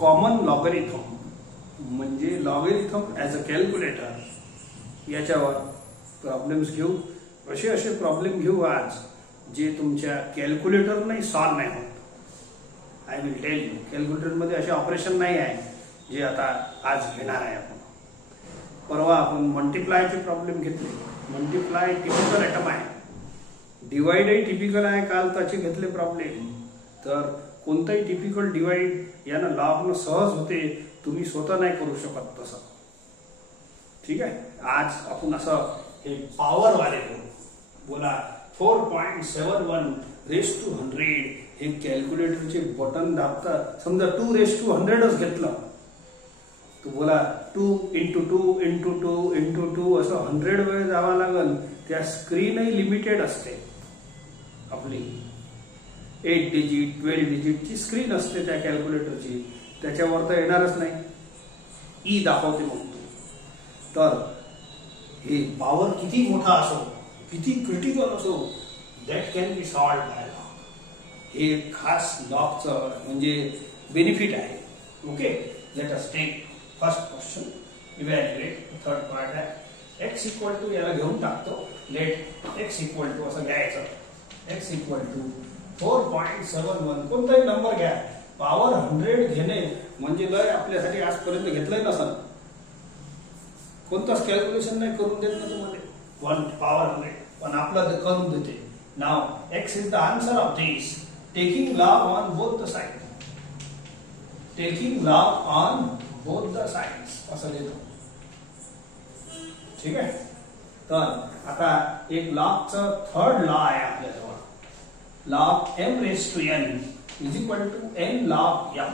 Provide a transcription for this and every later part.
Common logarithm म्हणजे logarithm as a calculator याच्यावर problems घेऊ. असे प्रॉब्लेम घेऊ आज जे तुमच्या कॅल्क्युलेटरने सॉल्व्ह नाही होत. आय विल टेल यू, कॅल्क्युलेटरमध्ये असे ऑपरेशन नाही आहे जे आता आज घेणार आहे आपण. परवा आपण मल्टिप्लायचे प्रॉब्लेम घेतले. मल्टिप्लाय टिपिकल ॲटम आहे, डिवाइडही टिपिकल आहे. काल त्याचे घेतले प्रॉब्लेम. तर कोणताही टिपिकल डिवाइड यानं लॉगनं सहज होते, तुम्ही स्वतः नाही करू शकत तसं. ठीक आहे, आज आपण असं हे पॉवर वाले करू. बोला 4.71 रेस टू 100 हे कॅल्क्युलेटरचे बटन दाबतात. समजा 2 रेस टू 100च घेतलं तर बोला 2 × 2 × 2 × 2 असं 100 वेळ जावं लागेल. त्या स्क्रीनही लिमिटेड असते आपली. 8 डिजिट 12 डिजिटची स्क्रीन असते त्या कॅल्क्युलेटरची. त्याच्यावर तर येणारच नाही. ई दाखवते मग तो. तर हे पॉवर किती मोठा असो, किती क्रिटिकल असो, that can be solved by log. हे खास लॉगचं म्हणजे बेनिफिट आहे. Okay, let us take first question. Evaluate third part आहे. एक्स इक्वल टू याला घेऊन टाकतो. लेट एक्स इक्वल टू असं घ्यायचं. एक्स इक्वल टू 4.71 कोणताही नंबर घ्या. पॉवर 100 घेणे म्हणजे लय आपल्यासाठी आजपर्यंत घेतलंय नसलं. कोणताच कॅल्क्युलेशन नाही करून देत ना तुम्हाला 1 पॉवर 100, पण आपलं करून देते. Now X is the answer of this. Taking log on both the side. Taking log on both the sides असं लिहितो. ठीक आहे. तर आता एक लॉगचं थर्ड लॉ आहे आपल्याजवळ. Log m raise to n is equal to n log m.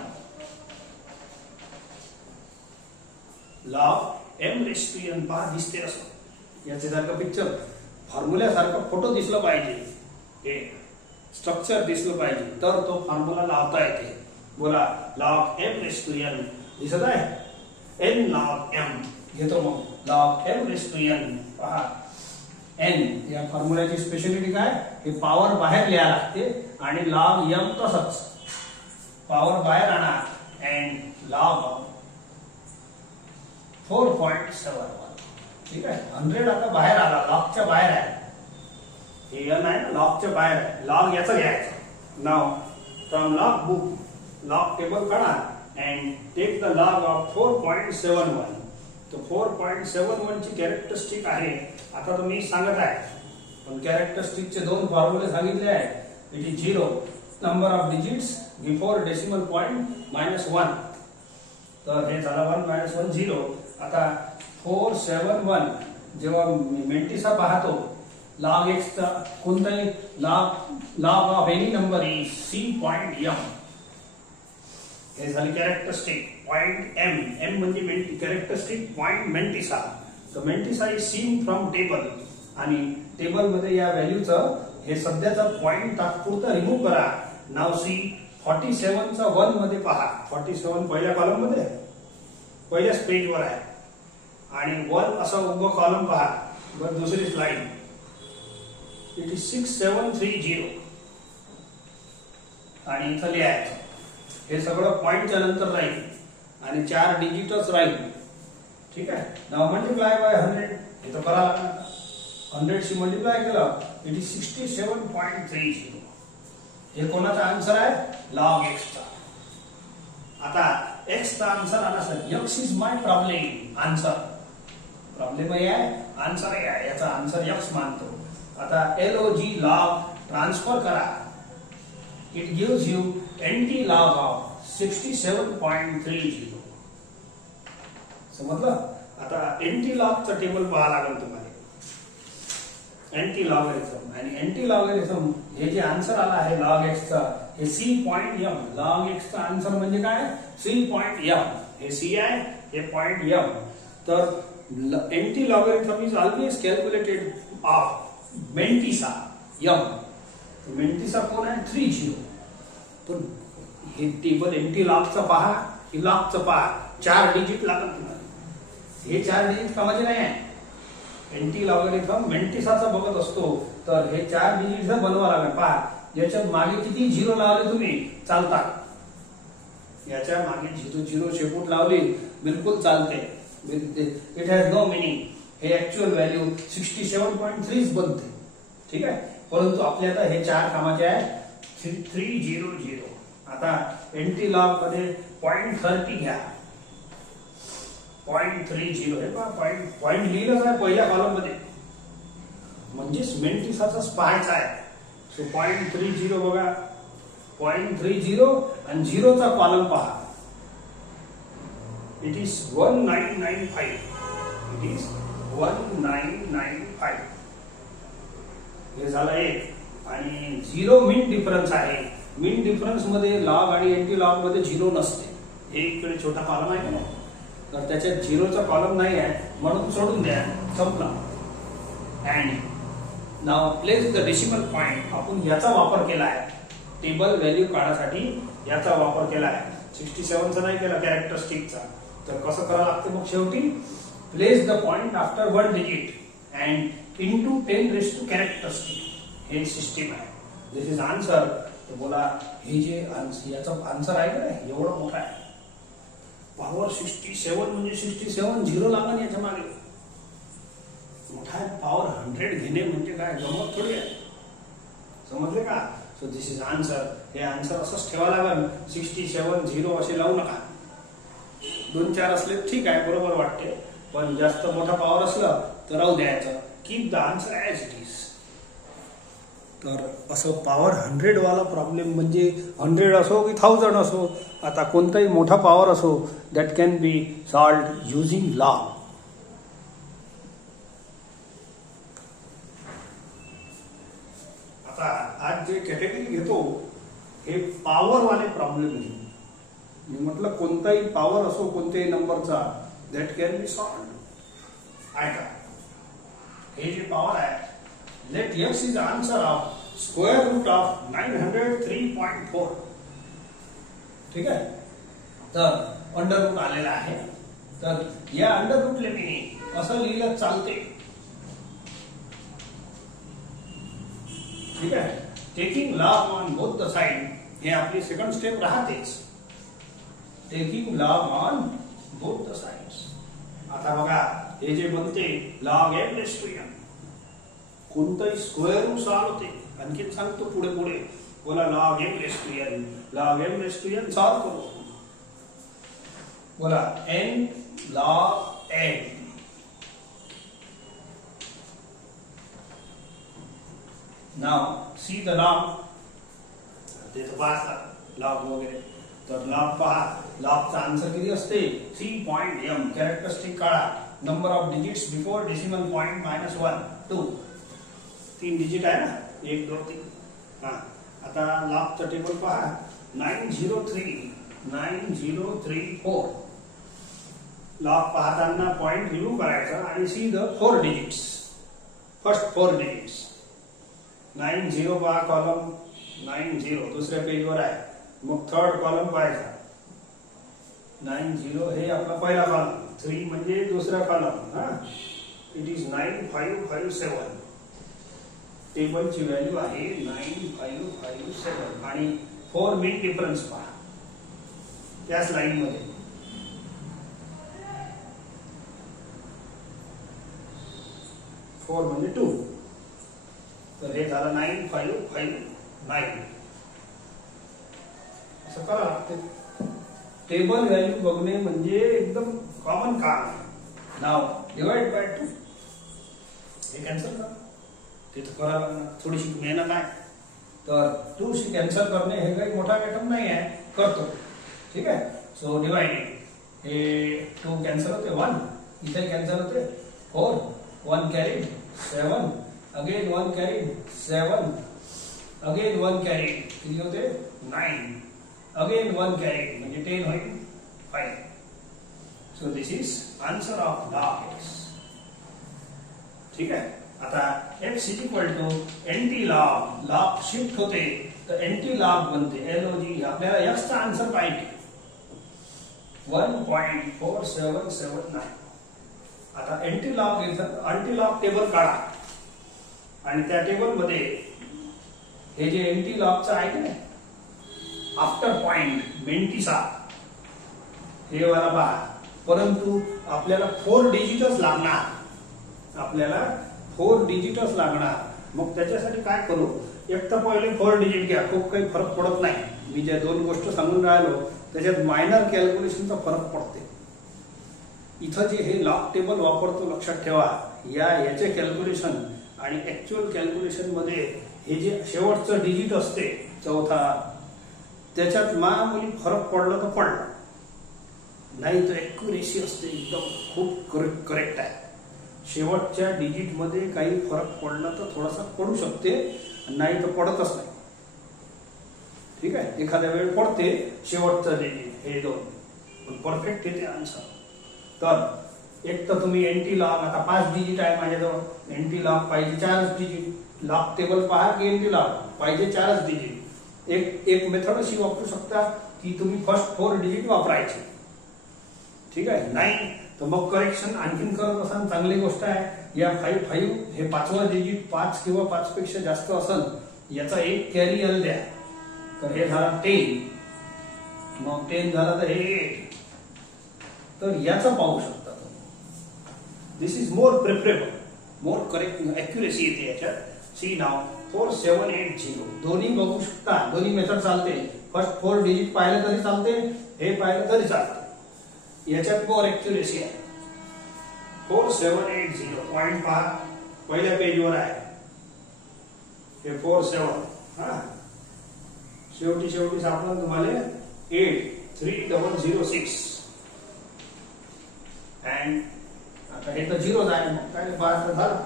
Log m raise to n पहा दिसते असं. याचे सारखं पिक्चर फॉर्म्युल्यासारखं फोटो दिसलं पाहिजे, हे स्ट्रक्चर दिसलं पाहिजे, तर तो फॉर्म्युला लावता येते. बोला log m raise to n दिसत आहे. n log m घेतो. मग log m raise to n पहा. n या फॉर्म्युल्याची स्पेशालिटी काय, हे पॉवर बाहेर लिहायला लागते आणि लॉग m तसंच पॉवर बाहेर आणा. And log 4.71. ठीक आहे. 100 आता बाहेर आला, लॉगच्या बाहेर आहे. हे n आहे ना, लॉगच्या बाहेर आहे. लॉग याचं घ्यायचं. Now from log book log table काढा and take the log of 4.71. तो 4.71 ची कॅरेक्टरिस्टिक आहे. आता तुम्ही सांगत आहे, पण कॅरेक्टरिस्टिकचे 2 फॉर्म्युले सांगितले आहेत. It is 0 number of digits before decimal point -1. तर हे झाला 1 - 1 0. आता 471 जेव्हा मेंटिसा पाहतो लॉग x चा कोणताही log of any number is c.m. हे झाली कॅरेक्टरिस्टिक. पॉइंट m म्हणजे कॅरेक्टरिस्टिक पॉइंट मेंटिसा. तर mantissa is seen from table आणि टेबल मध्ये या व्हॅल्यूचं हे सध्याचा पॉइंट तात्पुरता रिमूव्ह करा. नाव सी 47 चा 1 मध्ये पहा. 47 पहिल्या कॉलम मध्ये पहिल्याच पेजवर आहे आणि 1 असा उभा कॉलम पहा. बरं दुसरी स्लाइड. इट इज 6730 आणि इथं लिहायचं. हे सगळं पॉइंटच्या नंतर राहील आणि 4 डिजिटच राहील. ठीक आहे. नाव मल्टिप्लाय बाय 100 हे तर करा लागणार. 100 शी मल्टिप्लाय केलं इट इज 67.30. हे कोणाचा आन्सर आहे, लॉग x चा. आता x चा आन्सर आला sir. x is my problem. Answer problem आहे, आन्सर आहे. याचा आन्सर x मानतो. आता log लॉग ट्रान्सफर करा. It gives you nt log of 67.30. समजलं. आता nt log चं टेबल पहा लागेल तुम्हाला. एंटी लॉगरिथम आणि एंटी लॉगरिथम हे जे आन्सर आला आहे लॉग x चा हे c.m. लॉग x चा आन्सर म्हणजे काय, c.m. हे c आहे, हे पॉइंट m. तर anti logarithm is always calculated of mantissa m. Mantissa कोण आहे, 30. पण हे टेबल एंटी लॉगचं पहा, हे लॉगचं पहा. 4 डिजिट लागत तुम्हाला. हे 4 डिजिट कामाचे नाही आहे. एंटी लॉगरिथम मेंटिसाचा बघत असतो तर हे 4 डिजिट बनवा लागेल. पहा याच्यात मागे किती झिरो लावले तुम्ही चालतात. याच्या मागे झिरो झिरो शेपूट लावली बिलकुल चालते. It has no meaning. हे ऍक्च्युअल व्हॅल्यू 67.3 बनते. ठीक आहे. परंतु आपल्या आता हे 4 कामाचे आहे 300. आता एंटी लॉग मध्ये 0.30 घ्या. 0.30 हे पहा पॉइंट लिहिलंच आहे पहिल्या कॉलम मध्ये, म्हणजेच मेंटिसाचाच पाहायचा आहे. सो 0.30 बघा, 0.30 आणि झिरोचा कॉलम पहा. It is 1995. It is 1995. हे झालं एक. आणि झिरो मीन डिफरन्स आहे. मीन डिफरन्स मध्ये लॉग आणि एंटी लॉग मध्ये झिरो नसते. हे इकडे छोटा कॉलम आहे ना, तर त्याच्यात झिरोचा कॉलम नाही आहे म्हणून सोडून द्या, संपला. And now place the decimal point. आपण याचा वापर केला आहे टेबल व्हॅल्यू काढण्यासाठी. याचा वापर केला आहे 67चा नाही केला कॅरेक्टरिस्टिकचा. तर कसं करावं लागते मग शेवटी, place the point after 1 digit and into 10 raise to characteristic. हे सिस्टीम आहे. This is answer. तर बोला हे जे याचा आन्सर आहे का एवढा मोठा आहे. पॉवर 67 म्हणजे 67 झिरो लागण याच्या मागे. मोठा आहे. पॉवर 100 घेणे म्हणजे काय गमत थोडी आहे. समजले का. So this is answer. हे आन्सर असंच ठेवा लागेल. 67 झिरो असे लावू नका. 2-4 असले ठीक आहे, बरोबर वाटते. पण जास्त मोठा पॉवर असलं तर राहू द्यायचं. Keep the answer as it is. तर असं पॉवर 100 वाला प्रॉब्लेम म्हणजे 100 असो की 1000 असो, आता कोणताही मोठा पॉवर असो, that can be solved using log. आता आज जे कॅटेगरी घेतो हे पॉवर वाले प्रॉब्लेम घेऊ. मी म्हटलं कोणताही पॉवर असो कोणत्याही नंबरचा, दॅट कॅन बी सॉल्व्ड. ऐका, हे जे पॉवर आहे, let x is the answer of square root of 903.4. ठीक आहे. तर अंडर रूट आलेला आहे. तर या अंडर रूटले मी असं लिहिलं चालते. ठीक आहे. Taking log on both the side हे आपली सेकंड स्टेप राहतेच. Taking log on both the sides. आता बघा हे जे बनते log m raise to n, कोणताही स्क्वेअर रूट सॉल्व होते. आणखी सांगतो पुढे पुढे. बोला log m raise to n, log m raise to n solve करू. बोला n log n. Now see the log. ते तपासा लॉग वगैरे. तर लॉग पहा, लॉगचा आन्सर किती असते 3.m. कॅरेक्टरिस्टिक काढा. Number of digits before decimal point -1 2. 3 digit आहे ना, 1 2 3. हा, आता लॉगचं टेबल पहा. 9034. लॉग पाहताना पॉइंट रिमूव्ह करायचा आणि see the 4 digits. First 4 digits. 90 पहा कॉलम 90 दुसऱ्या पेजवर आहे. मग थर्ड कॉलम पाहायचा. 90 हे आपला पहिला कॉलम. 3 म्हणजे दुसरा कॉलम. हा, इट इज 9557. टेबलची व्हॅल्यू आहे 9557 आणि 4 मिन डिफरन्स पहा त्याच लाईन मध्ये. फोर म्हणजे 2. तर हे झालं 9559. असं करा लागते. टेबल व्हॅल्यू बघणे म्हणजे एकदम कॉमन काम. नाव डिवाइड बाय 2. हे कॅन्सल करा. ते तर करावं लागणार, थोडीशी मेहनत आहे. तर 2 शी कॅन्सल करणे हे काही मोठा मॅटर नाही आहे, करतो. ठीक आहे. So divided. हे 2 कॅन्सल होते 1, इथे कॅन्सल होते 4, 1 carried 7, again 1 carried 7, again 1 carried किती होते 9, अगेन 1 कॅरीड म्हणजे 10 होईल 5. So this is answer of log x. ठीक आहे. आता x is equal to anti log. Log shift होते तर एंटी लॉग बनते LOG. आपल्याला x चा आन्सर पाहिजे 1.4779. आता एंटी लॉग टेबल काढा आणि त्या टेबल मध्ये हे जे एंटी लॉगचं आहे की नाही आफ्टर पॉइंट मेंटिसा हे वाला पहा, परंतु आपल्याला 4 डिजिटच लागणार, आपल्याला 4 डिजिटच लागणार. मग त्याच्यासाठी काय करू, एक तर पहिले 4 डिजिट घ्या, खूप काही फरक पडत नाही. मी ज्या 2 गोष्ट सांगून राहिलो त्याच्यात मायनर कॅल्क्युलेशनचा फरक पडते. इथं जे हे लॉग टेबल वापरतो लक्षात ठेवा, याचे कॅल्क्युलेशन आणि ऍक्च्युअल कॅल्क्युलेशन मध्ये हे जे शेवटचं डिजिट असते चौथा, त्याच्यात मामूली फरक पडला तर पडला, नाही तर ऍक्युरेसी असते एकदम खूप करेक्ट आहे. शेवटच्या डिजिट मध्ये काही फरक पडला तर थोडासा पडू शकते, नाही तर पडतच नाही. ठीक आहे, एखाद्या वेळ पडते शेवटचं डिजिट हे 2, पण परफेक्ट येते आन्सर. तर एक तर तुम्ही एनटी लॉग, आता 5 डिजिट आहे माझ्याजवळ, एनटी लॉग पाहिजे 4 डिजिट, लॉग टेबल पहा की एनटी लॉग पाहिजे 4 डिजिट. एक मेथड अशी वापरू शकता की तुम्ही फर्स्ट 4 डिजिट वापरायचे. ठीक आहे, नाही तर मग करेक्शन आणखीन करत असाल चांगली गोष्ट आहे. या 5 हे 5वं डिजिट 5 किंवा 5 पेक्षा जास्त असेल, याचा एक कॅरी एल द्या, तर हे झाला 10, मग 10 झाला तर हे 8, तर याचा पाहू शकता तुम्ही. This is more preferable, more correct accuracy येते याच्यात. सी नाव 4 7 8 0 दोन्ही बघू शकता, दोन्ही मेथड चालते. फर्स्ट 4 डिजिट पाहिलं तरी चालते, हे पाहिलं तरी चालते, याच्यात मोर ऍक्युरेसी आहे. 4 7 8 0 पॉइंट पहा, पहिल्या पेजवर आहे हे 4 7. हा, शेवटी सापडलं तुम्हाला 8 3006 अँड आता हे तर 0 आहे, मग काय पाहायचं झालं.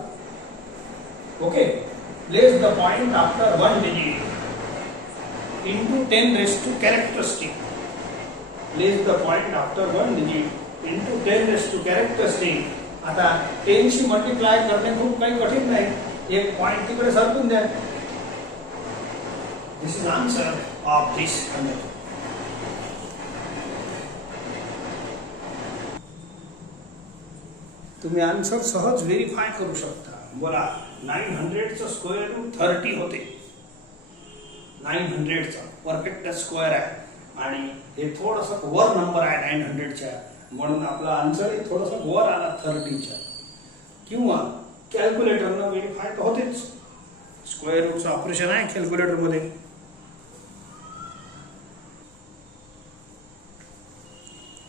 Okay, place the point after 1 digit into 10 raised to characteristic. Place the point after 1 digit into 10 raised to characteristic. आता 10 शी मल्टिप्लाय करणे खूप काही कठीण नाही, एक पॉइंट तिकडे सरकून द्या. दिस इज आन्सर ऑफ दिस. तुम्ही आन्सर सहज व्हेरीफाय करू शकता. बोला, 900 चं स्क्वेअर रूट 30 होते. 900 चा परफेक्ट स्क्वेअर आहे आणि हे थोडंसं वर नंबर आहे 900 च्या, म्हणून आपला आन्सर थोडासा वर आला 30 च्या. किंवा कॅल्क्युलेटरनं व्हेरीफाय तर होतेच, स्क्वेअर रूटचं ऑपरेशन आहे कॅल्क्युलेटर मध्ये.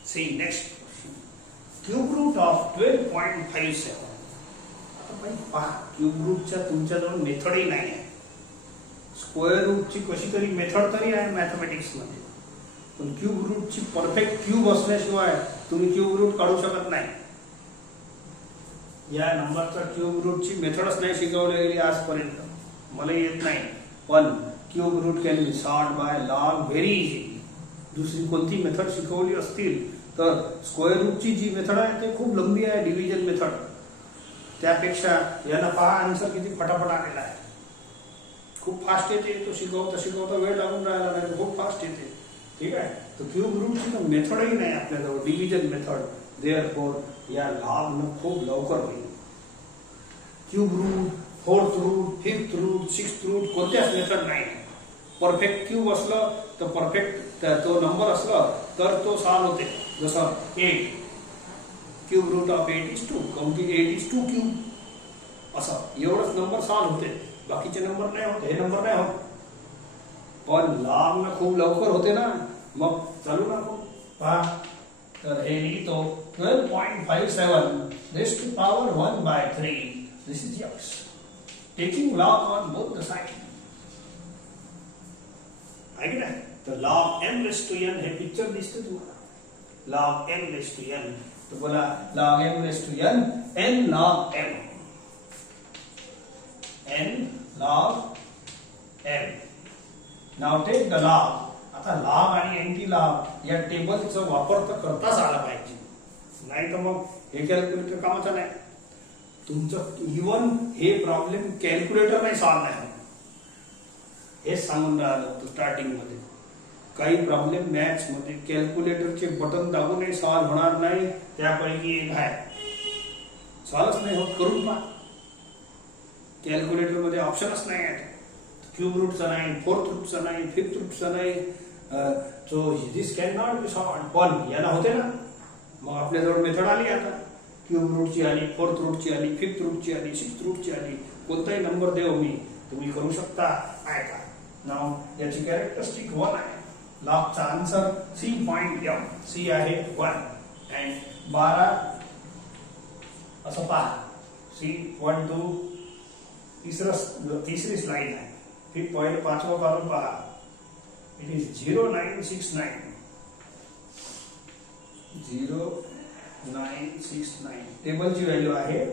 See next, cube root of 12.57. पहा, क्यूब रूटच्या तुमच्याजवळ मेथडही नाही आहे. स्क्वेअर रूटची कशी तरी मेथड तरी आहे मॅथमॅटिक्स मध्ये, पण क्यूब रूटची परफेक्ट क्यूब असल्याशिवाय तुम्ही क्यूब रूट काढू शकत नाही. या नंबरचा क्यूब रूटची मेथडच नाही शिकवली गेली आजपर्यंत, मला येत नाही. पण cube root can be solved by log very easily. दुसरी कोणती मेथड शिकवली असतील तर स्क्वेअर रूटची जी मेथड आहे ते खूप लंबी आहे, डिव्हिजन मेथड, त्यापेक्षा याला पहा आन्सर किती फटाफट आलेला आहे. खूप फास्ट येते, तो शिकवता वेळ लागून राहिला नाही, खूप फास्ट येते. ठीक आहे, तर क्यूब रूटची तर मेथडही नाही आपल्याजवळ, डिव्हिजन मेथड. देअरफॉर या लॉग न खूप लवकर होईल. Cube root, 4th root, 5th root, 6th root कोणत्याच मेथड नाही. परफेक्ट क्यूब असलं तर परफेक्ट तो नंबर असलं तर तो सॉल्व्ह होते. जसं 8, क्यूब रूट ऑफ 8 is 2, काऊन की 8 is 2 क्यूब, असं एवढंच नंबर सॉल्व्ह होते, बाकीचे नंबर नाही होते, हे नंबर नाही होत. पण लॉग न खूप लवकर होते ना, मग चालू ना पहा. तर हे लिहितो 12.57 raised to power 1/3. This is yours. Taking log on both the sides. आहे की नाही? तर log m raised to n हे पिक्चर दिसते तुम्हाला. log m raised to n. तो बोला log m raised to n, n log m. n log m. Now take the log. आता log आणि एंटी लॉग या टेबलचा वापर तर करताच आला पाहिजे, नाही तर मग हे कॅल्क्युलेटर कामाचं नाही. तुमचं इवन हे प्रॉब्लेम कॅल्क्युलेटर नाही सॉल्व्ह नाही होत, हेच सांगून राहिलं होतं स्टार्टिंग मध्ये. काही प्रॉब्लेम मॅथ्स मध्ये कॅल्क्युलेटरचे बटन दाबूनही सॉल्व्ह होणार नाही, त्यापैकी एक आहे. सॉल्व्हच नाही होत, करून पहा. कॅल्क्युलेटर मध्ये ऑप्शनच नाही आहे. क्यूब रूटचा नाही, 4th रूटचा नाही, 5th रूटचा नाही, so this can not be solved, पण याला होते ना. मग आपल्याजवळ मेथड आली आता. क्यूब रूटची आली, फोर्थ रूटची आली, फिफ्थ रूटची आली, सिक्स्थ रूटची आली. कोणताही नंबर देऊ मी, तुम्ही करू शकता. ऐका नाव, याची कॅरेक्टरिस्टिक 1 आहे. लॉगचा आन्सर C.M. C आहे 1 अँड 12 असं पहा. C1 2 तिसरी स्लाइड आहे. फिफ्थ पॉइंट 5वं कॉलम पहा. इट इज 0969 0969 टेबलची व्हॅल्यू आहे.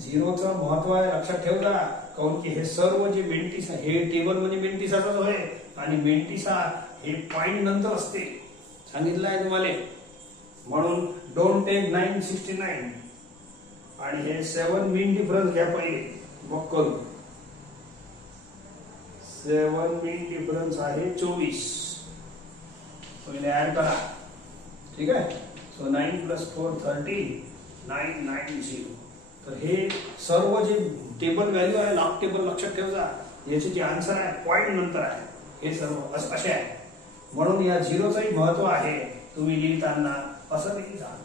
झिरोचं महत्व आहे, लक्षात ठेव जरा. काऊन की हे सर्व जे मेंटिसा, हे टेबल म्हणजे मेंटिसाचाच होय, आणि मेंटिसा हे पॉइंट नंतर असते, सांगितलं आहे तुम्हाला. म्हणून डोंट टेक 969 आणि हे 7 मीन डिफरन्स घ्या पहिले, मग करू. 7 मीन डिफरन्स आहे 24, पहिले ऍड करा. ठीक आहे. सो 9 + 4 30 990. तर हे सर्व जे टेबल व्हॅल्यू आहे, लॉग टेबल लक्षात ठेवा. याचे जे आन्सर आहे पॉइंट नंतर आहे, हे सर्व असे आहे. म्हणून या झिरोचंही महत्व आहे. तुम्ही लिहिताना असं लिहिता,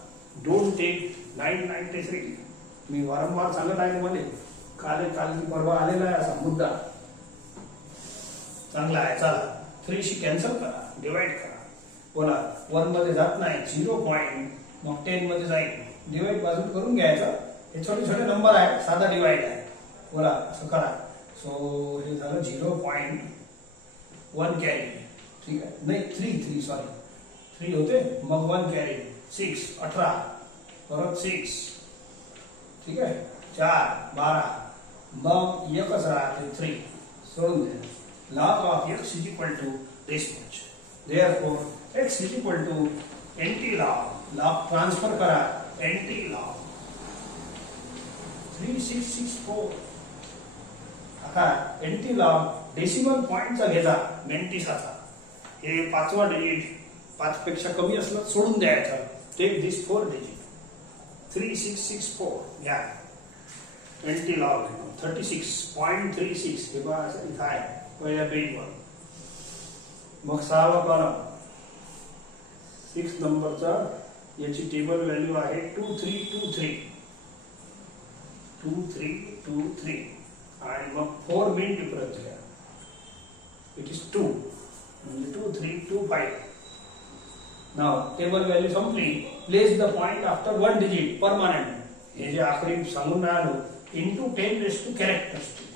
डोंट टेक 993. मी वारंवार सांगत आहे तुम्हाला, काल की परवा आलेला आहे असा मुद्दा. चांगला आहे. चला 3 शी कॅन्सल करा, डिवाइड करा. बोला 1 मध्ये जात नाही, 0 पॉइंट, मग 10 मध्ये जाईल. डिवाइड बाजू करून घ्यायचं. हे छोटे छोटे नंबर आहे, साधा डिवाइड आहे. बोला असं करा. सो हे झालं 0.1 कॅरी. ठीक आहे. नाही 3 सॉरी 3 होते, मग 1 कॅरी. 6 18, परत 6. ठीक आहे. 4 12, मग एकच राहते 3. सोडून द्या. log of x is equal to this much. Therefore x is equal to nt log. log transfer करा, nt log 3664. आता nt log डेसिमल पॉइंटचा घ्यायचा, मेंटिसाचा. हे 5वा डिजिट 5 पेक्षा कमी असलं सोडून द्यायचं. टेक दिस 4 डिजिट 3664 घ्या. nt log 36.36. हे बघा असं इथं आहे पहिल्या पेजवर. मग 6वा कॉलम 6 नंबरचा, याची टेबल व्हॅल्यू आहे 2323 2323 आणि मग 4 मीन डिफरन्स घ्या. इट इज 2 म्हणजे 2325. नाव टेबल व्हॅल्यू संपली. Place the point after 1 digit permanent. हे जे आखरी सांगून राहिलो, इंटू 10 रेज टू कॅरेक्टरिस्टिक.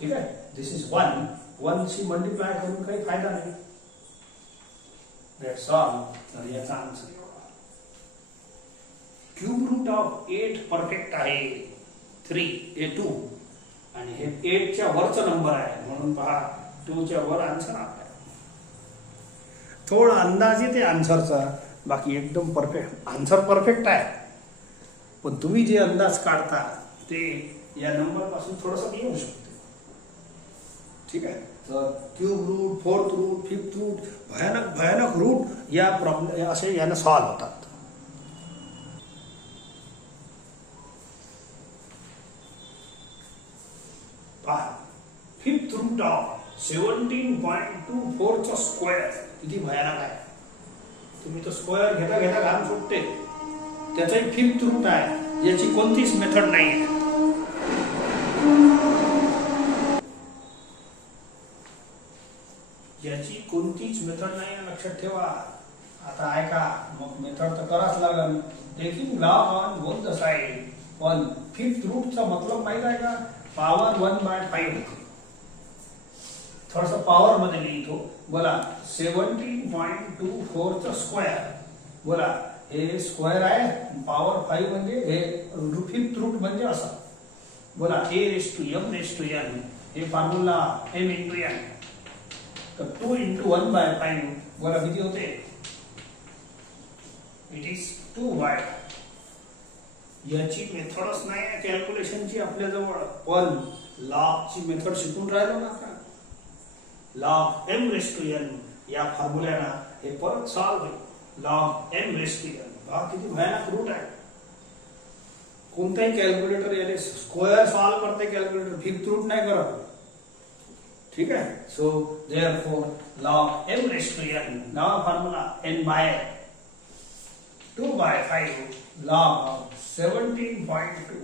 ठीक आहे. दिस इज 1 शी मल्टिप्लाय करून काही फायदा नाही. That's all. तर याचा answer cube root of 8 perfect आहे 3 हे 2 आणि हे 8 च्या वरचा नंबर आहे, म्हणून पहा 2 च्या वर आन्सर आपला. थोडा अंदाजे ते आन्सरचा, बाकी एकदम परफेक्ट. आन्सर परफेक्ट आहे, पण तुम्ही जे अंदाज काढता ते या नंबर पासून थोडंसं येऊ शकते. ठीक आहे. तर cube root, fourth root, fifth root, भयानक रूट या प्रॉब्लेम असे यानं सॉल्व्ह होतात. पहा, फिफ्थ रूट ऑफ 17.24 चा स्क्वेअर किती भयानक आहे. तुम्ही तो स्क्वेअर घेता घेता घाम सुटते. त्याचाही फिफ्थ रूट आहे. याची कोणतीच मेथड नाही आहे. याची कोणतीच मेथड नाही, लक्षात ठेवा. आता ऐका, मग मेथड तर कराच लागेल. Taking log on both the side. पण फिफ्थ रूटचा मतलब माहित आहे का? पॉवर 1/5 होतो. थोडंसं पॉवर मध्ये लिहितो. बोला 17.24 चा स्क्वेअर. बोला हे स्क्वेअर आहे, पॉवर 5 म्हणजे हे फिफ्थ रूट म्हणजे असं. बोला a⁻m⁻n. हे फॉर्म्युला m × n. तर 2 × 1/5 बोला किती होते? It is 2/5. याची मेथडच नाही आहे कॅल्क्युलेशनची आपल्याजवळ, पण लॉगची मेथड शिकून राहिलो ना का. लॉग m⁻n या फॉर्म्युल्याना हे परत सॉल्व्ह होईल. लॉग m⁻n हा किती भयानक रूट आहे. कोणताही कॅल्क्युलेटर याने स्क्वेअर सॉल्व्ह करते कॅल्क्युलेटर, फिफ्थ रूट नाही करत. ठीक है. So therefore log m raised to n, now formula n by 2 by 5 log of 17.24,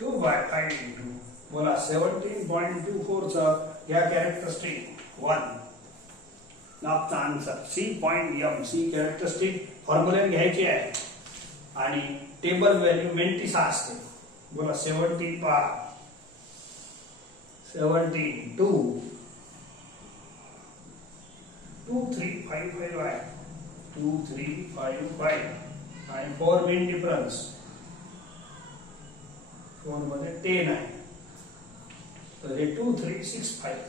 2 by 5 into बोला 17.24 चा या कॅरेक्टरिस्टिक 1 नापचा answer see point M. See characteristic formula घ्यायची आहे आणि टेबल व्हॅल्यू मेंटिसा असते. बोला 17 पहा 17 2 2355 आहे 2355 आणि 4 मेन डिफरन्स 4 मध्ये 10 आहे तर हे 2365.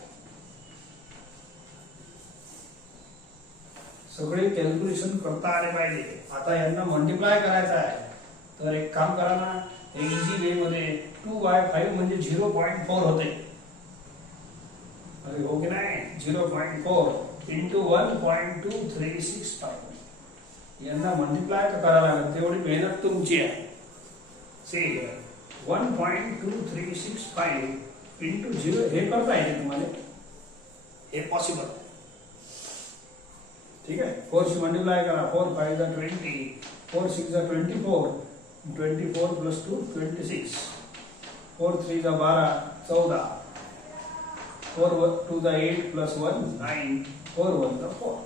सगळे कॅल्क्युलेशन करता आले पाहिजे. आता यांना मल्टिप्लाय करायचं आहे तर एक काम करा ना, इझी वे मध्ये 2/5 म्हणजे 0.4 होते. अरे हो की नाही 0.4 into 1.2365 यांना मल्टिप्लाय करायला लागेल. तेवढी मेहनत तुमची आहे. से 1.2365 into 0 हे करता येईल तुम्हाला, हे पॉसिबल. ठीक है. 4 से मल्टीप्लाई करा 4 5 जा 20, 4 6 जा 24, 24 plus 2 26, 4 3 जा 12 14, 4 2 जा 8 plus 1 9, 4 1 जा 4.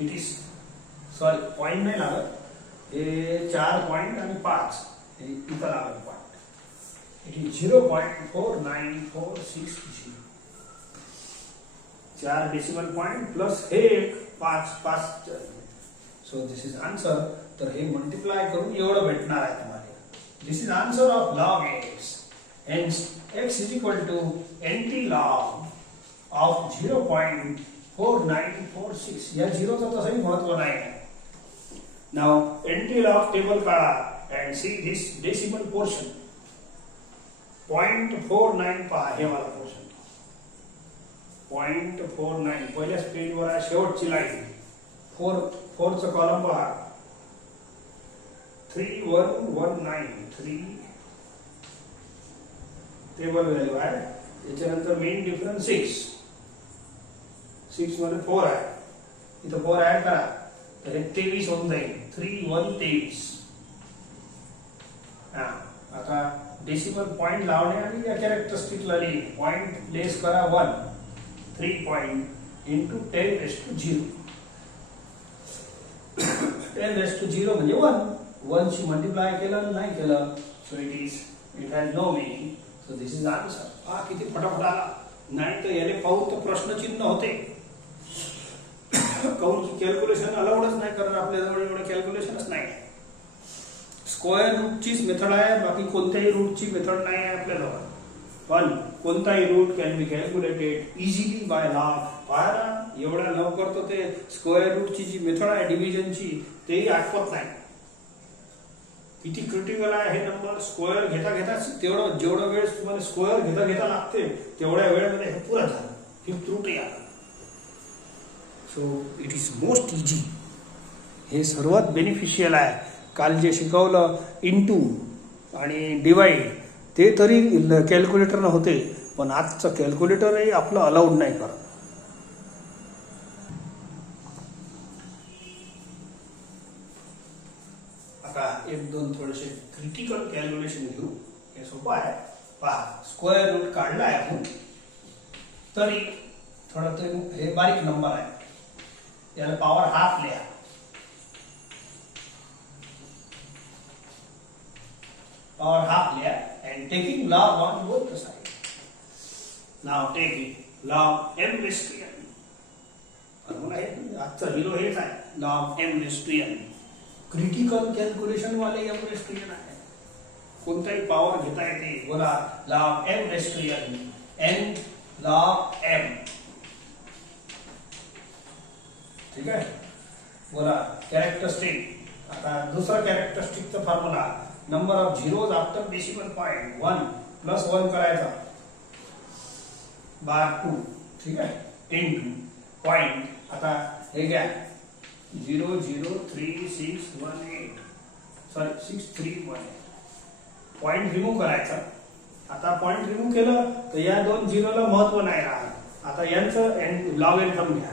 इट इज सॉरी पॉइंट नाही लागत, हे 4 पॉइंट आणि 5 हे इथं लागत point. It is 0.4946. 4 decimal point plus हे 5. So this is answer. तर हे मल्टिप्लाय करून एवढं भेटणार आहे तुम्हाला. This is answer of log X. Hence x is equal to nt log of 0.4946. या झिरोचा तसंही महत्व नाही. नाउ nt log टेबल काढा and see this decimal portion 0.49 पहा. हे वाला पोर्शन 0.49 पहिल्या पेजवर आहे शेवटची लाईन. 4 चा कॉलम पहा 3119 3 टेबल व्हॅल्यू आहे. त्याच्यानंतर मेन डिफरन्स 6 मध्ये 4 आहे. इथं 4 ऍड करा तर हे 23 होऊन जाईल. 3123. आता डेसिमल पॉइंट लावणे आणि या कॅरेक्टरिस्टिकला लिहि. पॉइंट लेस करा 1, 3 point into 10 raised to 0. 10 raised to 0 म्हणजे 1. 1 शी मल्टिप्लाय केलं नाही केलं. So it has no meaning. So this is answer. हा किती फटाफट आला. नाही तर याले पाहून तर प्रश्नचिन्ह होते. काऊन की कॅल्क्युलेशन अलाउडच नाही कारण आपल्याजवळ एवढं कॅल्क्युलेशनच नाही. स्क्वेअर रूटचीच मेथड आहे, बाकी कोणत्याही रूटची मेथड नाही आहे आपल्याजवळ. पण कोणताही root can be calculated easily by log. पहा एवढ्या लवकर तर ते स्क्वेअर रूटची जी मेथड आहे डिव्हिजनची तेही आठवत नाही. किती क्रिटिकल आहे हे नंबर. स्क्वेअर घेता घेता तेवढं जेवढा वेळ तुम्हाला स्क्वेअर घेता घेता लागते तेवढ्या वेळेमध्ये हे पुरा झालं. फिफ्थ रूट आलं. So it is most easy. हे सर्वात बेनिफिशियल आहे. काल जे शिकवलं इंटू आणि डिवाइड ते तरी कॅल्क्युलेटरनं होते, पण आजचं कॅल्क्युलेटरही आपलं अलाउड नाही करत. आता 1-2 थोडेसे क्रिटिकल कॅल्क्युलेशन घेऊ. हे सोपं आहे. पहा स्क्वेअर रूट काढला आहे आपण तरी थोडं ते हे बारीक नंबर आहे. याला पॉवर हाफ लिहा. Power half layer and taking log on both the sides. Now taking log m raised to n. Formula है आजचा हिरो हेच आहे log m raised to n. Critical calculation वाले m raised to n आहे. कोणताही power घेता येते. बोला log m raised to n. n log m. ठीक आहे. बोला कॅरेक्टरिस्टिक. आता दुसरा कॅरेक्टरिस्टिकचा formula number of zeros after decimal point 1 plus 1 करायचा बार 2. ठीक आहे. Into point. आता हे घ्या 00368 सॉरी 6318. पॉइंट रिमूव्ह करायचा आता पॉइंट रिमूव्ह केलं तर या दोन झिरोला महत्व नाही राहत. आता यांचं लॉगरिथम घ्या.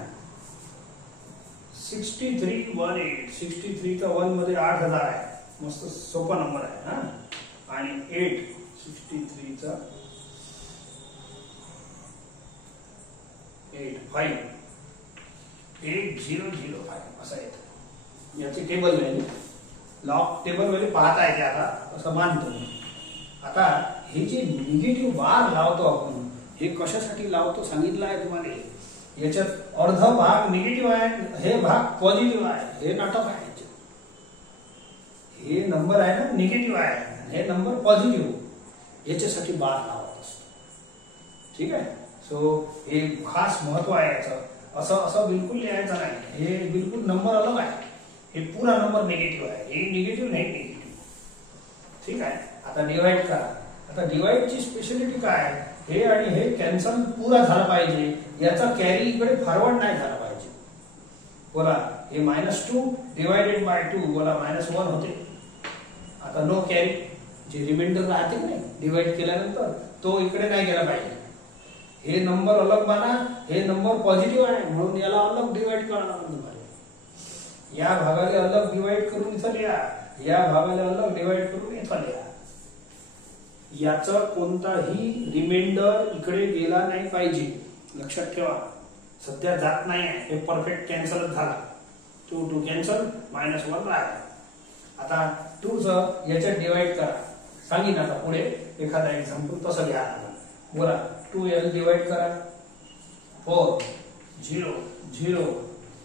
6318 63 चा 1 मध्ये 8000 आहे. मस्त सोपा नंबर आहे हा. आणि 8 63 चा 8005 असं येतं. याची table value log table value पाहता येते आता असं मानतो. आता हे जे निगेटिव्ह बार लावतो आपण हे कशासाठी लावतो सांगितलं आहे तुम्हाला. याच्यात अर्ध भाग निगेटिव्ह आहे, हे भाग पॉझिटिव्ह आहे. हे नाटक आहे. हे नंबर आहे ना निगेटिव्ह आहे, हे नंबर पॉझिटिव्ह, याच्यासाठी बार लावत असतो. ठीक आहे. सो हे खास महत्व आहे याचं. असं असं बिलकुल लिहायचं नाही. हे बिलकुल नंबर अलग आहे. हे पुरा नंबर निगेटिव्ह आहे. हे निगेटिव्ह नाही निगेटिव्ह. ठीक आहे. आता डिवाइड करा. आता डिवाइडची स्पेशालिटी काय आहे, हे आणि हे कॅन्सल पुरा झाला पाहिजे. याचा कॅरी इकडे फॉरवर्ड नाही झाला पाहिजे. बोला हे -2 डिवायडेड बाय 2 बोला -1 होते. आता नो कॅरी जे रिमाइंडर राहते नाही डिवाइड केल्यानंतर तो इकडे नाही गेला पाहिजे. हे नंबर अलग बना. हे नंबर पॉझिटिव्ह आहे म्हणून याला अलग डिवाइड करणार तुम्हाला. या भागाला अलग डिवाइड करून इथं लिहा, या भागाला अलग डिवाइड करून इथं लिहा. याचा कोणताही रिमाइंडर इकडे गेला नाही पाहिजे. लक्षात ठेवा. सध्या जात नाही आहे. हे परफेक्ट कॅन्सलच झाला. 2 कॅन्सल -1 राहिला. आता 2 च याच्यात डिवाइड करा. सांगीन आता पुढे एखादा एक्झाम्पल तसं घ्या. बोला 2l डिवाइड करा. 4 0 0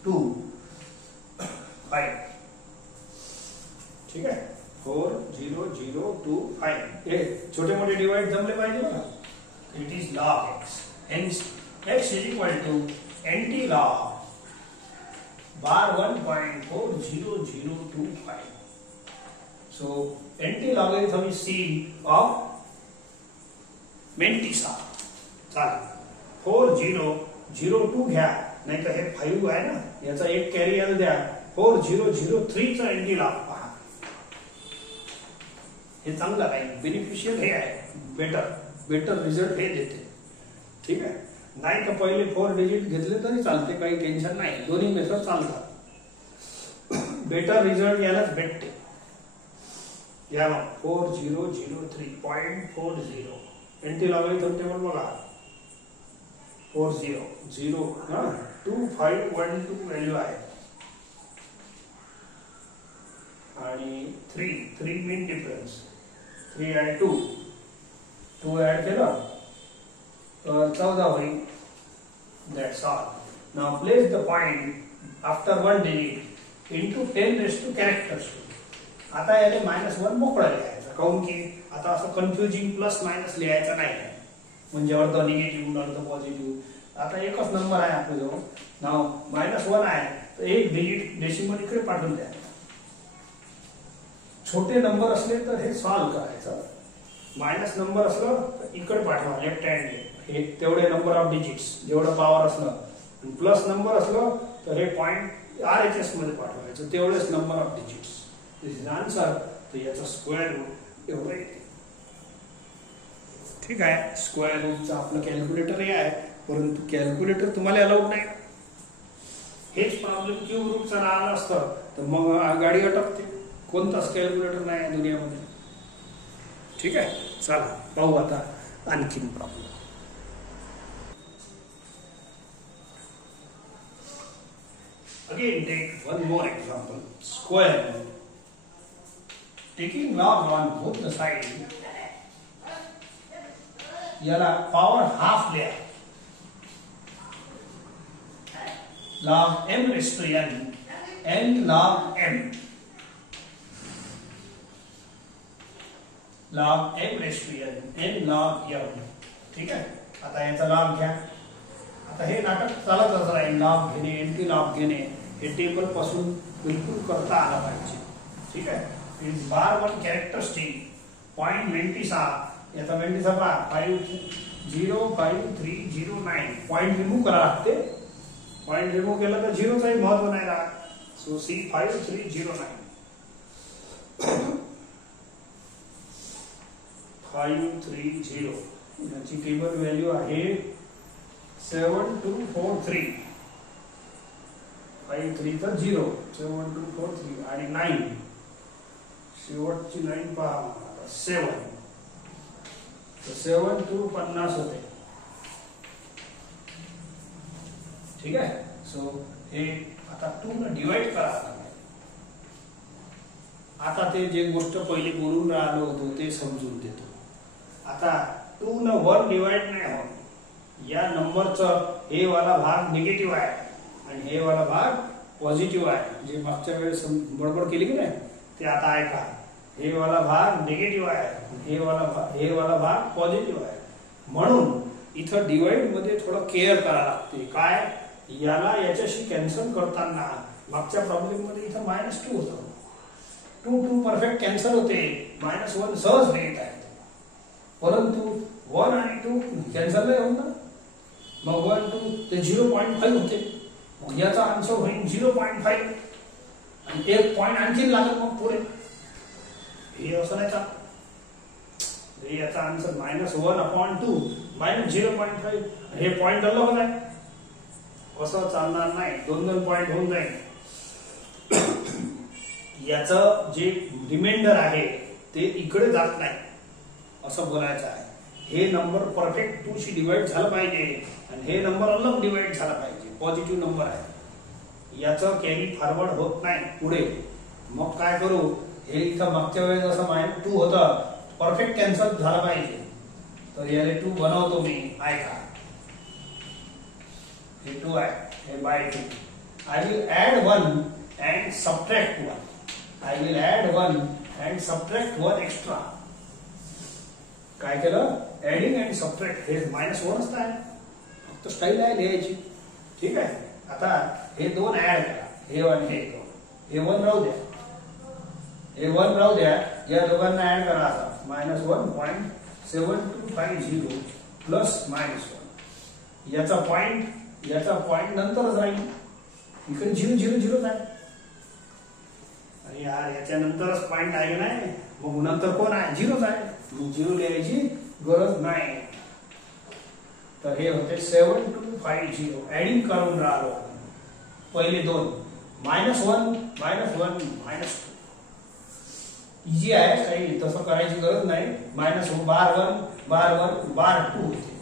2 5. ठीक आहे. 4 0 0 2 5. हे छोटे मोठे डिवाइड जमले पाहिजे बघा. It is log x. Hence x is equal to NT log bar 1.40025. So NT logarithm is C of Mantissa. चला 4002 घ्या, नाही तर हे 5 आहे ना याचा एक कॅरी एल द्या. 4003 चा NT लॉग पहा. हे चांगलं आहे, बेनिफिशियल हे आहे. बेटर रिझल्ट हे देते. ठीक आहे. नाही तर पहिले 4 डिजिट घेतले तरी चालते, काही टेन्शन नाही. दोन्ही मेथड चालतात. बेटर रिझल्ट यालाच भेटते. या 4003.40 एंटी लॉगरिथम टेबल बघा. 40 0 2512 व्हॅल्यू आहे. आणि 3 मीन डिफरन्स. 3 आणि 2 ऍड केलं तर 14 होईल. That's all. Now place the point after 1 digit into 10 raised to characters. आता याले -1 मोकळा लिहायचा. काऊन की आता असं कन्फ्युजिंग प्लस मायनस लिहायचं नाही. म्हणजे अर्ध निगेटिव्ह अर्ध पॉझिटिव्ह. आता एकच नंबर आहे आपल्याजवळ. नाव -1 आहे तर एक डिजिट डेसिमल इकडे पाठवून द्या. छोटे नंबर असले तर हे सॉल्व करायचं. मायनस नंबर असलं तर इकडे पाठवा लेफ्ट हँड. हे तेवढे नंबर ऑफ डिजिट्स जेवढं पॉवर असलं. प्लस नंबर असलं तर हे पॉइंट RHS मध्ये पाठवायचं. तेवढेच number of digits. This is answer. तर याचा स्क्वेअर रूट एवढं येते. ठीक आहे. स्क्वेअर रूटचं आपलं कॅल्क्युलेटर हे आहे, परंतु कॅल्क्युलेटर तुम्हाला अलाउड नाही. हेच प्रॉब्लेम क्यूब रूटचा आला असतं तर मग गाडी अटकते. कोणताच कॅल्क्युलेटर नाही आहे दुनियामध्ये. ठीक आहे. चला पाहू आता आणखीन problem. Again take one more example. Square root. Taking log on both the sides. याला पावर हाफ लिया. log m raised to n log m. log m raised to n log m. ठीक आहे. आता याचा लॉग घ्या. आता हे नाटक चालतच राहील. लॉग घेणे एंटी लॉग घेणे हे टेबल पासून बिलकुल करता आला पाहिजे. ठीक आहे. Is bar 1 characteristic point mantissa. याचा मेंटिसा पहा 5053009. पॉइंट रिमूव्ह करा लागते. पॉइंट रिमूव्ह केला तर झिरोचाही महत्व नाही राहत. So C5309. 530 याची टेबल व्हॅल्यू आहे 7243. 5 3 तर 0, 7243 आणि 9 शेवटची 9 पहा 7, तर 7 2 50 होते. ठीक आहे. सो हे आता 2 ने डिवाइड करा. आता ते जे गोष्ट पहिली बोलून राहिलो होतो ते समजून देतो. आता 2 ने 1 डिवाइड नाही होत. या नंबरचं हे वाला भाग निगेटिव्ह आहे आणि हे वाला भाग पॉझिटिव्ह आहे. जे मागच्या वेळेस बडबड केली की नाही ते आता ऐका. हे वाला भाग निगेटिव्ह आहे, हे वाला भाग पॉझिटिव्ह आहे. म्हणून इथं डिवाइड मध्ये थोडं केअर करावं लागते. काय, याला याच्याशी कॅन्सल करताना मागच्या प्रॉब्लेम मध्ये इथं -2 होतं. 2 2 परफेक्ट कॅन्सल होते, -1 सहज मिळत आहे. परंतु 1 आणि 2 कॅन्सल नाही होत ना. मग 1 2 ते 0.5 होते. मग याचा आन्सर होईल 0.5 आणि 1 पॉईंट आणखी लागेल मग पुढे. हे असं नाही का, याचा आन्सर -1/2 -0.5. हे पॉईंट अलग आहे, असं चालणार नाही. 2 पॉईंट होऊन जाईल. याचं जे रिमाइंडर आहे ते इकडे जात नाही असं बोलायचं आहे. हे नंबर परफेक्ट 2 शी डिवाइड झालं पाहिजे आणि हे नंबर अलग डिवाइड झाला पाहिजे. पॉझिटिव्ह नंबर आहे, याचं कॅरी फॉरवर्ड होत नाही पुढे. मग काय करू, हे इथं मागच्या वेळेस असं -2 होतं, परफेक्ट कॅन्सल झाला पाहिजे. तर याला 2 बनवतो मी. ऐका, हे 2 आहे, हे /2. I will add 1 and subtract 1. I will add 1 and subtract 1 extra. काय केलं, ऍडिंग आणि सबट्रॅक्ट. हे -1 असतं आहे, फक्त स्टाईल आहे लिहायची. ठीक आहे. आता हे 2 ऍड करा, हे 1 हे 2. हे 1 राहू द्या, हे 1 राहू द्या. या दोघांना ऍड करा. आता -1.7250 प्लस -1. याचा पॉइंट नंतरच राहील. इकडे 0 0 0 आहे. अरे यार, याच्या नंतरच पॉइंट आहे नाही, मग नंतर कोण आहे, 0च आहे. मग 0 लिहायची गरज नाही. तर हे होते 7250. ऍडिंग करून राहिलो पहिले 2. -1 -1 -2. इजी आहे, काही तसं करायची गरज नाही. -1 /1 होते.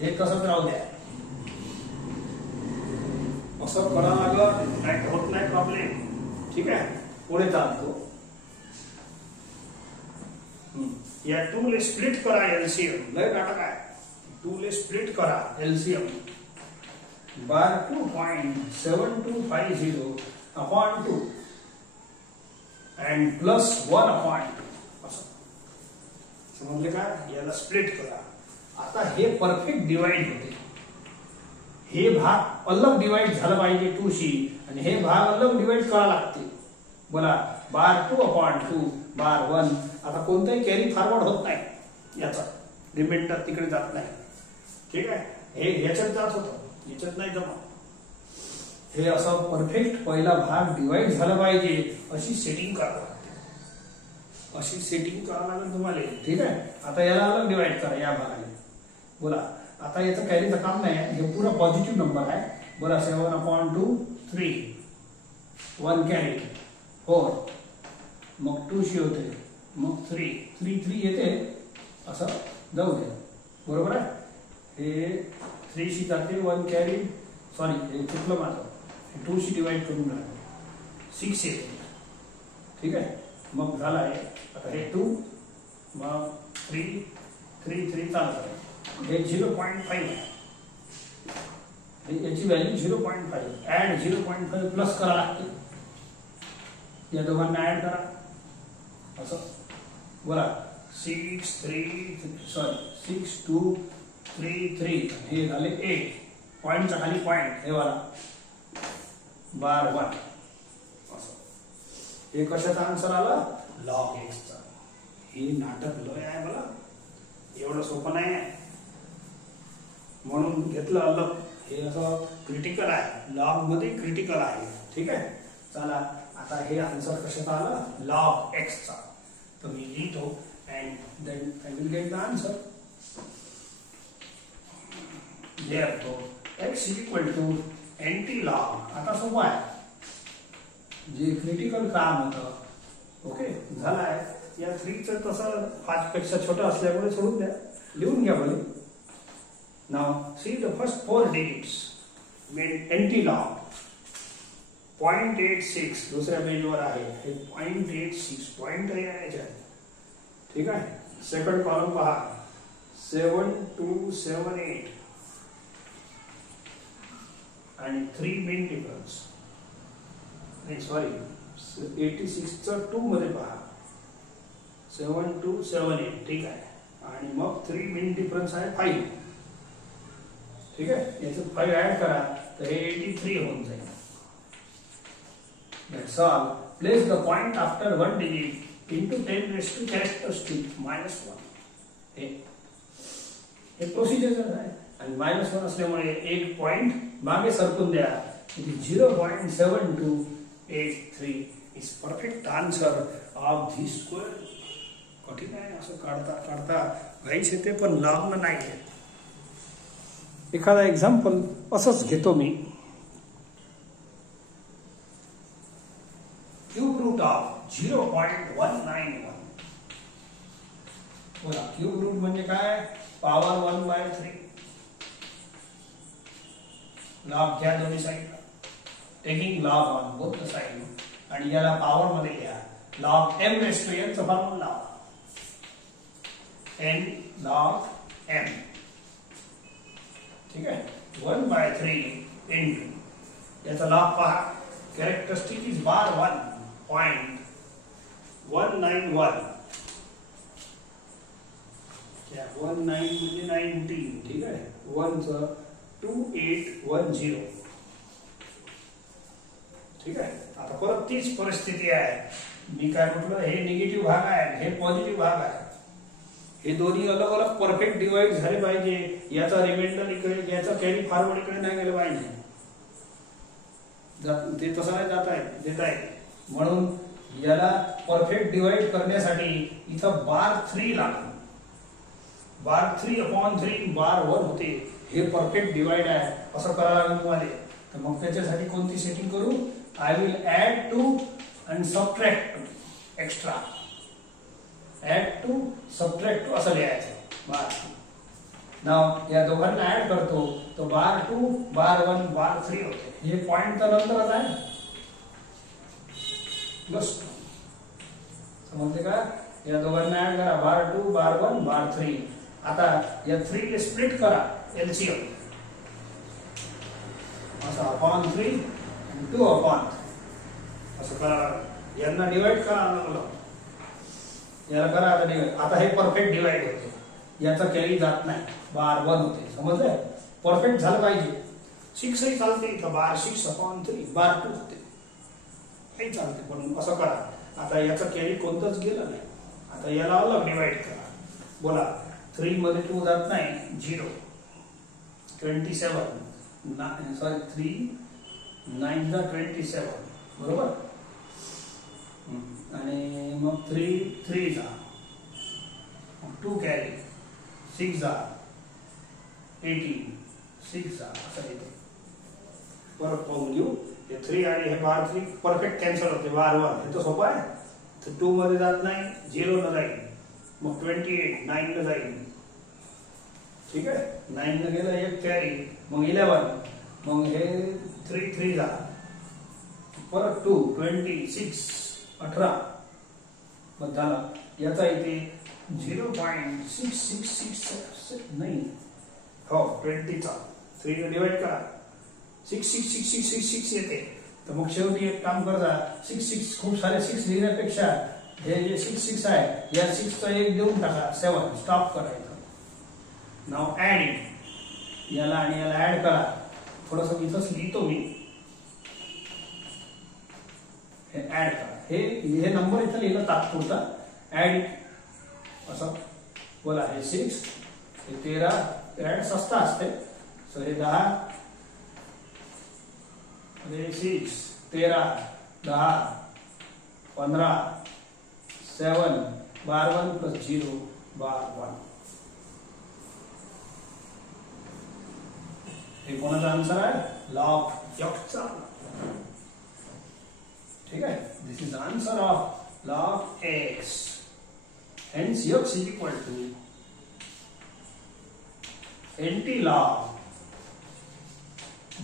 हे तसंच राहू द्या. असं करावं लागलं नाही, होत नाही प्रॉब्लेम. ठीक आहे, पुढे चालतो. या 2 ले स्प्लिट करा एलसीएम. लय नाटक आहे. 2 ले स्प्लिट करा एलसीएम. /2.7250/2 and +1/2. असं समजले का? याला स्प्लिट करा. आता हे परफेक्ट डिवाइड होते. हे भाग अलग डिवाइड झालं पाहिजे 2 शी आणि हे भाग अलग डिवाइड करावं लागते. बोला, /2/2 /1. आता कोणताही कॅरी फॉरवर्ड होत नाही, याचा रिमाइंडर तिकडे जात नाही. ठीक आहे. हे याच्यात जात होतं, याच्यात नाही जमा. हे असं परफेक्ट पहिला भाग डिवाइड झाला पाहिजे अशी सेटिंग करावं लागते. अशी सेटिंग करावं लागेल तुम्हाला. ठीक आहे. आता याला अलग डिवाइड करा या भागाने. बोला, आता याचं कॅरीचं काम नाही, हे पुरा पॉझिटिव्ह नंबर आहे. बोला, 7/2 3 1 कॅरी 4. मग 2 शी होते, मग 3 येते, असं जाऊ दे. बरोबर आहे. हे 3 शी जाते, 1 कॅरी. सॉरी, हे चुकलं माझं. 2 शी डिवाइड करून राहिलं, 6 येते. ठीक आहे. मग झालं आहे. आता हे 2, मग 3 चालतं. हे 0.5 आहे. याची व्हॅल्यू 0.5. ऍड 0.5 प्लस करा लागते. या दोघांना ऍड करा. असं बोला, 6 2 3 3. हे झाले 8. पॉइंटच्या खाली पॉइंट, हे वाला /1. असं हे कशाचा आन्सर आला, log x चा. हे नाटक लय आहे मला, एवढं सोपं नाही आहे, म्हणून घेतलं अलग. हे असं क्रिटिकल आहे, लॉग मध्ये क्रिटिकल आहे. ठीक आहे. चला, आता हे आन्सर कशाचा आला, log x चा. तर मी लिहितो and then I will get the answer. Therefore, x is equal to anti-log. आता सोपं आहे, जे क्रिटिकल काम होतं ओके झालं आहे. या 3चं तसं 5 पेक्षा छोटं असल्यामुळे सोडून द्या, लिहून घ्या भले. Now see the first 4 digits मेन anti-log 0.86 दुसऱ्या पेजवर आहे हे 0.86 पॉइंट आहे याच्यात. ठीक आहे. सेकंड कॉलम पहा 7278 आणि 3 मेन डिफरन्स. नाही सॉरी 86 चा 2 मध्ये पहा 7278. ठीक आहे. आणि मग 3 मेन डिफरन्स आहे 5. ठीक आहे. याचं 5 ऍड करा तर हे 83 होऊन जाईल. That's all. Place the point after 1 digit into 10 raised to characteristic -1. हे प्रोसिजर आहे आणि -1 असल्यामुळे एक पॉइंट मागे सरकून द्या. 0.7283 is perfect answer of this square. कठीण आहे असं काढता काढता घाईच येते पण लांब नाही आहे. एखादा एक्झाम्पल असंच घेतो मी. Cube root of 0.191. बोला क्यूब रूट म्हणजे काय? पॉवर 1/3. लॉग घ्या दोन्ही साईडला, taking log on both the side. आणि याला पॉवर मध्ये घ्या. Log m raised to n चा फॉर्म्युला लावा. n log m. ठीक आहे. 1/3 into याचा लॉग पहा. कॅरेक्टरिस्टिक इज बार 1.191. क्या 19 म्हणजे 19. ठीक आहे. 1 चं 2810. ठीक आहे. आता परत तीच परिस्थिती आहे. मी काय म्हटलं, हे निगेटिव्ह भाग आहे, हे पॉझिटिव्ह भाग आहे. हे दोन्ही अलग अलग परफेक्ट डिवाइड झाले पाहिजे. याचा रिमाइंडर इकडे, याचा कॅरी फॉरवर्ड इकडे नाही गेलं पाहिजे. ते तसं नाही देत आहे. म्हणून याला परफेक्ट डिवाइड करण्यासाठी इथं बार 3 लागतो. बार 3/3 बार 1 होते. हे परफेक्ट डिवाइड आहे असं करावं लागेल तुम्हाला. तर मग त्याच्यासाठी कोणती सेटिंग करू? आय विल ऍड टू आणि subtract extra. Add two subtract two असं लिहायचं बार 2. नाव या दोघांना ऍड करतो तो बार 2 बार 1 बार 3 होते. हे पॉइंट तर नंतरच आहे प्लस 2. समजले का? या दोघांना ऍड करा बार 2 बार 1 बार 3. आता या 3 ले स्प्लिट करा एलसीएम असं अपॉन 3 आणि 2 अपॉन असं करा. यांना डिवाइड करा. याला करा आता डिवाइड. आता हे परफेक्ट डिवाइड होते. याचा कॅरी जात नाही. बार 1 होते. समजलं? परफेक्ट झालं पाहिजे. 6 ही चालते इथं. बार 6/3 बार 2 होते. काही चालते पण असं करा. आता याचा कॅरी कोणतंच गेलं नाही. आता याला अलग डिवाइड करा. बोला 3 मध्ये 2 जात नाही. 0 27 सॉरी 3 9 जा 27 बरोबर. आणि मग 3 जा 2 कॅरी 6 जा 18 6 जा असं येते. परत पाहून घेऊ. हे 3 आणि हे बार 3 परफेक्ट कॅन्सल होते. बार 1 हे तर सोपं आहे. तर 2 मध्ये जात नाही. 0 ला जाईल. मग 28 9 ला जाईल. ठीक आहे. 9 ला गेलं एक कॅरी मग 11 मग हे 3 जा परत 2 26 18 मग झाला. याचा इथे 0.6666 नाही हो 20 चा 3 ने डिवाइड करा. 66666 येते. तर मग शेवटी एक काम करता 66 खूप सारे 6 लिहिण्यापेक्षा हे जे 66 आहे या 6 चा एक देऊन टाका 7 स्टॉप करायचं. नाव ऍड इट. याला आणि याला ऍड करा. थोडंसं इथंच लिहितो मी. हे ऍड करा. हे नंबर इथं लिहिलं तात्पुरता. ऍड इट असं बोला. हे 6 हे 13 ऍड सस्ता असते. सो हे 10 हे 6 13 10 15 7 बार 1 प्लस 0 बार 1. हे कोणाचा आन्सर आहे? लॉग चा. ठीक आहे. This is answer of log X. Hence x is equal to NT log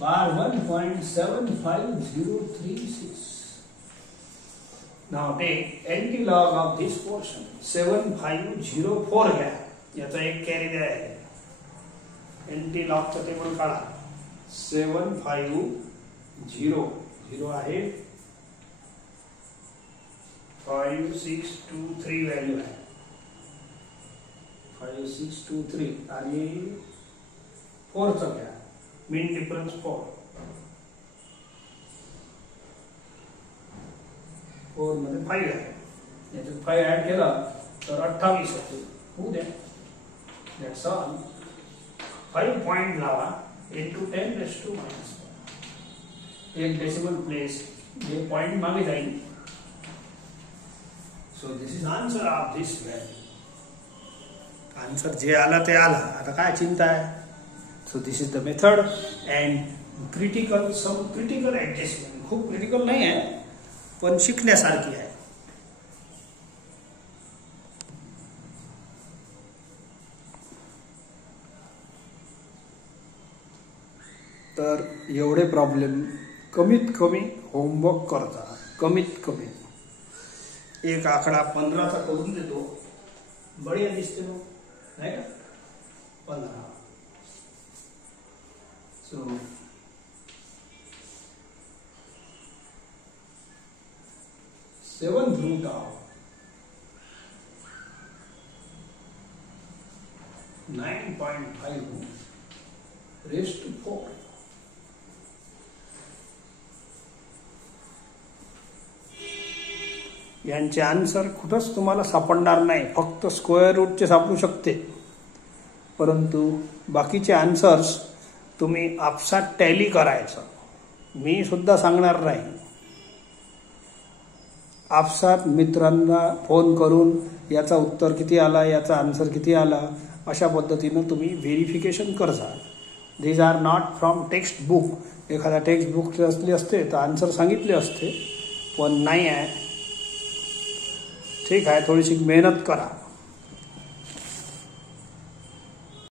bar 1.75036. Now take NT log of this portion 7504 घ्या. याचा एक कॅरी द्या आहे. NT log चा टेबल काढा. 750 आहे 5623 व्हॅल्यू आहे. 5623 आणि 4 चा घ्या. मीन डिफरन्स 4 मध्ये 5 आहे. याच्यात 5 ऍड केला तर 28 होते. होऊ द्या. That's all. 5 पॉइंट लावा into 10⁻⁻⁴. एक डेसिमल प्लेस हे पॉइंट मागे जाईल. So this is answer of this value. Answer जे आला ते आला. आता काय चिंता आहे? So this is the method and some critical adjustment. खूप क्रिटिकल नाही आहे पण शिकण्यासारखी आहे. तर एवढे प्रॉब्लेम कमीत कमी होमवर्क करता. कमीत कमी एक आकडा 15 चा करून देतो. बढिया दिसते मग नाही का? 15. So 7th root of 9.5 raised to 4. यांचे आन्सर कुठंच तुम्हाला सापडणार नाही. फक्त स्क्वेअर रूटचे सापडू शकते. परंतु बाकीचे आन्सर्स तुम्ही आपसात टॅली करायचं. मी सुद्धा सांगणार नाही. आपसात मित्रांना फोन करून याचा उत्तर किती आला, याचा आन्सर किती आला, अशा पद्धतीनं तुम्ही व्हेरिफिकेशन करता. These are not from textbook. एखादा टेक्स्ट बुक असली असते तर आन्सर सांगितले असते पण नाही आहे. ठीक आहे. थोडीशी मेहनत करा.